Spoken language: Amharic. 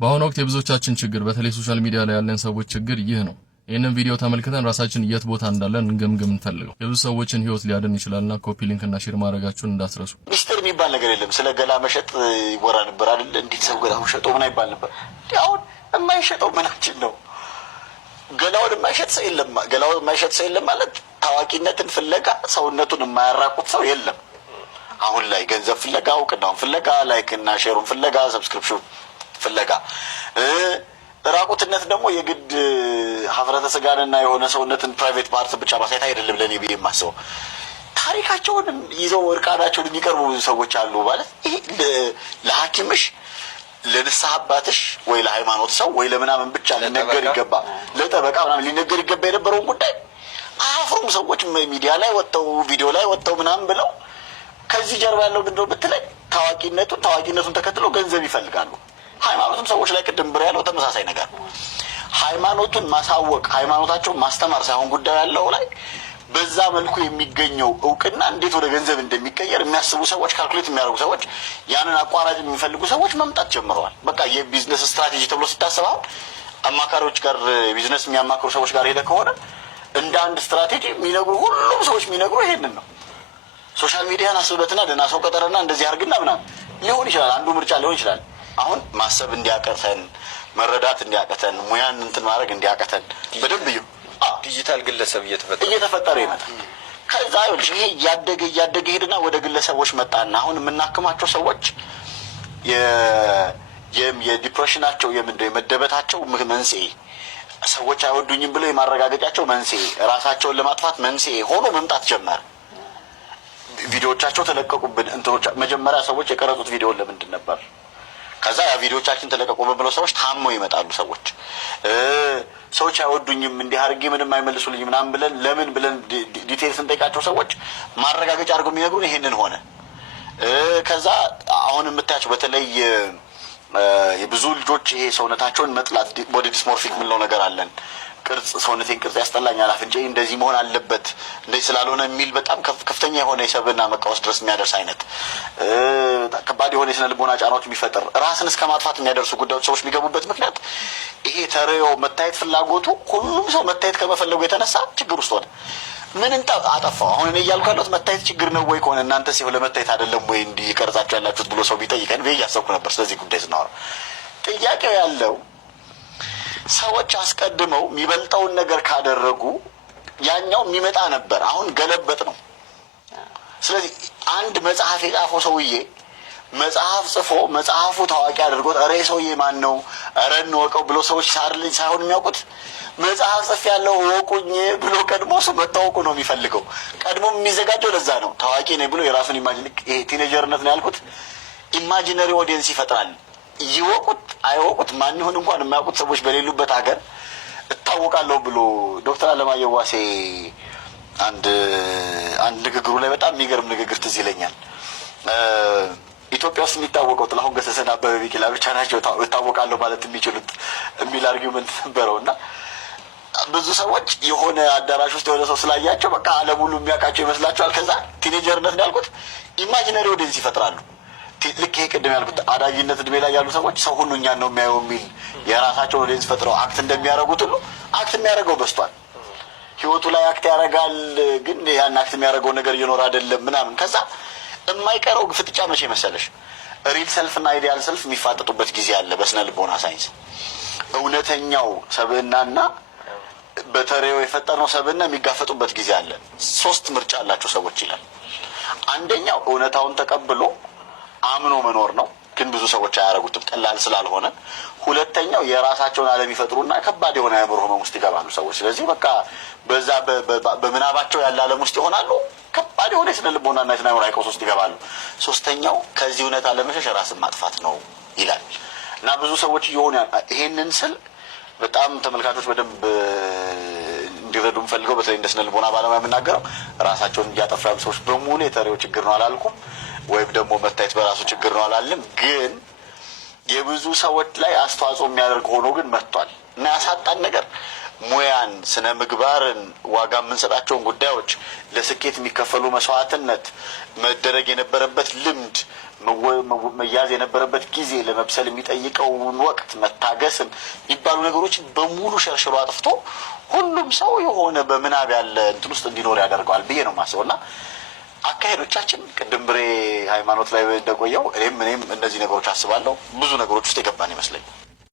በአሁኑ ወቅት የብዙዎቻችን ችግር በተለይ ሶሻል ሚዲያ ላይ ያለን ሰዎች ችግር ይህ ነው። ይህንን ቪዲዮ ተመልክተን ራሳችን የት ቦታ እንዳለን እንገምግም እንፈልገው። የብዙ ሰዎችን ህይወት ሊያድን ይችላልና ኮፒ ሊንክ እና ሼር ማድረጋችሁን እንዳትረሱ። ሚስጥር የሚባል ነገር የለም። ስለ ገላ መሸጥ ይወራ ነበር አይደል? እንዴት ሰው ገላ መሸጠው ምን አይባል ነበር? አሁን የማይሸጠው ምናችን ነው? ገላውን የማይሸጥ ሰው የለም። ገላውን የማይሸጥ ሰው የለም ማለት ታዋቂነትን ፍለጋ ሰውነቱን የማያራቁት ሰው የለም። አሁን ላይ ገንዘብ ፍለጋ፣ እውቅናውን ፍለጋ፣ ላይክ እና ሼሩን ፍለጋ፣ ሰብስክሪፕሽን ፍለጋ፣ ራቁትነት ደግሞ የግድ ሀፍረተ ስጋንና የሆነ ሰውነትን ፕራይቬት ፓርት ብቻ ማሳየት አይደለም። ለኔ ብዬ የማስበው ታሪካቸውን ይዘው እርቃናቸውን የሚቀርቡ ሰዎች አሉ። ማለት ይሄ ለሐኪምሽ ለንስሐ አባትሽ ወይ ለሃይማኖት ሰው ወይ ለምናምን ብቻ ሊነገር ይገባ፣ ለጠበቃ ምናምን ሊነገር ይገባ የነበረውን ጉዳይ አያፍሩም ሰዎች ሚዲያ ላይ ወጥተው ቪዲዮ ላይ ወጥተው ምናምን ብለው። ከዚህ ጀርባ ያለው ምንድን ነው ብትለኝ ታዋቂነቱን ተከትለው ገንዘብ ይፈልጋሉ። ሃይማኖቱም ሰዎች ላይ ቅድም ብር ያለው ተመሳሳይ ነገር ሃይማኖቱን ማሳወቅ ሃይማኖታቸውን ማስተማር ሳይሆን ጉዳዩ ያለው ላይ በዛ መልኩ የሚገኘው እውቅና እንዴት ወደ ገንዘብ እንደሚቀየር የሚያስቡ ሰዎች፣ ካልኩሌት የሚያደርጉ ሰዎች፣ ያንን አቋራጭ የሚፈልጉ ሰዎች መምጣት ጀምረዋል። በቃ የቢዝነስ ስትራቴጂ ተብሎ ሲታሰብ አሁን አማካሪዎች ጋር ቢዝነስ የሚያማክሩ ሰዎች ጋር ሄደ ከሆነ እንደ አንድ ስትራቴጂ የሚነግሩ ሁሉም ሰዎች የሚነግሩ ይሄንን ነው። ሶሻል ሚዲያን አስብበትና ደህና ሰው ቀጠረና እንደዚህ አድርግና ምናምን ሊሆን ይችላል። አንዱ ምርጫ ሊሆን ይችላል። አሁን ማሰብ እንዲያቀተን፣ መረዳት እንዲያቀተን፣ ሙያን እንትን ማድረግ እንዲያቀተን በደንብ ዲጂታል ግለሰብ እየተፈጠረ ይመጣል። ከዛ ይኸውልሽ ይሄ እያደገ ሄድና ወደ ግለሰቦች መጣና አሁን የምናክማቸው ሰዎች የዲፕሬሽናቸው የመደበታቸው መንስኤ ሰዎች አይወዱኝም ብለው የማረጋገጫቸው መንስኤ ራሳቸውን ለማጥፋት መንስኤ ሆኖ መምጣት ጀመረ። ቪዲዮዎቻቸው ተለቀቁብን። እንትኖች መጀመሪያ ሰዎች የቀረጹት ቪዲዮን ለምንድን ነበር? ከዛ ያ ቪዲዮዎቻችን ተለቀቁብን ብለው ሰዎች ታመው ይመጣሉ። ሰዎች አይወዱኝም እንዲህ አድርጌ ምንም አይመልሱልኝ ምናምን ብለን ዲቴል ስንጠይቃቸው ሰዎች ማረጋገጫ አድርገው የሚነግሩን ይሄንን ሆነ። ከዛ አሁን የምታያቸው በተለይ የብዙ ልጆች ይሄ ሰውነታቸውን መጥላት ቦዲ ዲስሞርፊክ የምንለው ነገር አለን። ሰውነቴን ቅርጽ ያስጠላኛል፣ አፍንጫዬ እንደዚህ መሆን አለበት እንደዚህ ስላልሆነ የሚል በጣም ከፍተኛ የሆነ የሰብዕና መቃወስ ድረስ የሚያደርስ አይነት ከባድ የሆነ የስነ ልቦና ጫናዎች የሚፈጥር ራስን እስከ ማጥፋት የሚያደርሱ ጉዳዮች ሰዎች የሚገቡበት ምክንያት ይሄ ተረዮ መታየት ፍላጎቱ ሁሉም ሰው መታየት ከመፈለጉ የተነሳ ችግር ውስጥ ሆነ። ምን አጠፋው? አሁን እኔ እያልኩ ያለሁት መታየት ችግር ነው ወይ ከሆነ እናንተ ሲሆን ለመታየት አይደለም ወይ እንዲህ ቀርጻችሁ ያላችሁት ብሎ ሰው ቢጠይቀን ብዬ እያሰብኩ ነበር። ስለዚህ ጉዳይ ስናወራ ጥያቄው ያለው ሰዎች አስቀድመው የሚበልጠውን ነገር ካደረጉ ያኛው የሚመጣ ነበር። አሁን ገለበጥ ነው። ስለዚህ አንድ መጽሐፍ የጻፈው ሰውዬ መጽሐፍ ጽፎ መጽሐፉ ታዋቂ አድርጎት እረ ሰውዬ ማን ነው እረ እንወቀው ብሎ ሰዎች ሳይሆን የሚያውቁት መጽሐፍ ጽፍ ያለው ወቁኝ ብሎ ቀድሞ ሰው መታወቁ ነው የሚፈልገው። ቀድሞ የሚዘጋጀው ለዛ ነው። ታዋቂ ነኝ ብሎ የራሱን ይሄ ቲኔጀርነት ነው ያልኩት ኢማጂነሪ ኦዲየንስ ይፈጥራል። ይወቁት አይወቁት ማን ይሁን እንኳን የማያውቁት ሰዎች በሌሉበት ሀገር እታወቃለሁ ብሎ ዶክተር አለማየሁ ዋሴ አንድ ንግግሩ ላይ በጣም የሚገርም ንግግር ትዝ ይለኛል። ኢትዮጵያ ውስጥ የሚታወቀው ጥላሁን ገሰሰና አበበ ቢቂላ ብቻ ናቸው እታወቃለሁ ማለት የሚችሉት የሚል አርጊውመንት ነበረው እና ብዙ ሰዎች የሆነ አዳራሽ ውስጥ የሆነ ሰው ስላያቸው በቃ ዓለም ሁሉ የሚያውቃቸው ይመስላቸዋል። ከዛ ቲኔጀርነት ነው ያልኩት ኢማጂነሪ ኦዲየንስ ይፈጥራሉ። ልክ ይሄ ቅድም ያልኩት አዳጊነት እድሜ ላይ ያሉ ሰዎች ሰው ሁሉ እኛን ነው የሚያየው የሚል የራሳቸውን ኦዲየንስ ፈጥረው አክት እንደሚያደርጉት ሁሉ አክት የሚያደርገው በስቷል። ህይወቱ ላይ አክት ያደርጋል፣ ግን ያን አክት የሚያደርገው ነገር እየኖረ አይደለም ምናምን። ከዛ የማይቀረው ፍጥጫ መቼ መሰለሽ? ሪል ሰልፍ እና አይዲያል ሰልፍ የሚፋጠጡበት ጊዜ አለ። በስነ ልቦና ሳይንስ እውነተኛው ሰብዕናና በተሬው የፈጠርነው ሰብዕና የሚጋፈጡበት ጊዜ አለ። 3 ምርጫ አላቸው ሰዎች ይላል። አንደኛው እውነታውን ተቀብሎ አምኖ መኖር ነው፣ ግን ብዙ ሰዎች አያደርጉትም ቀላል ስላልሆነ። ሁለተኛው የራሳቸውን ዓለም ይፈጥሩና ከባድ የሆነ አእምሮ ህመም ውስጥ ይገባሉ ሰዎች። ስለዚህ በቃ በዛ በምናባቸው ያለ ዓለም ውስጥ ይሆናሉ። ከባድ የሆነ የስነ ልቦናና የስነ አእምሮ ቀውስ ውስጥ ይገባሉ። ሶስተኛው ከዚህ እውነታ ለመሸሽ ራስን ማጥፋት ነው ይላል እና ብዙ ሰዎች እየሆኑ ይሄንን ስል በጣም ተመልካቾች በደንብ እንዲረዱ የምፈልገው በተለይ እንደ ስነ ልቦና ባለሙያ የምናገረው ራሳቸውን እያጠፉ ያሉ ሰዎች በሙሉ የተሬው ችግር ነው አላልኩም፣ ወይም ደግሞ መታየት በራሱ ችግር ነው አላለም። ግን የብዙ ሰዎች ላይ አስተዋጽኦ የሚያደርግ ሆኖ ግን መጥቷል እና ያሳጣን ነገር ሙያን፣ ስነ ምግባርን፣ ዋጋ የምንሰጣቸውን ጉዳዮች፣ ለስኬት የሚከፈሉ መስዋዕትነት፣ መደረግ የነበረበት ልምድ፣ መያዝ የነበረበት ጊዜ፣ ለመብሰል የሚጠይቀውን ወቅት፣ መታገስን የሚባሉ ነገሮችን በሙሉ ሸርሽሮ አጥፍቶ ሁሉም ሰው የሆነ በምናብ ያለ እንትን ውስጥ እንዲኖር ያደርገዋል ብዬ ነው የማስበው። እና አካሄዶቻችን ቅድም ብሬ ሃይማኖት ላይ እንደቆየው እኔም እነዚህ ነገሮች አስባለሁ ብዙ ነገሮች ውስጥ የገባን ይመስለኛል።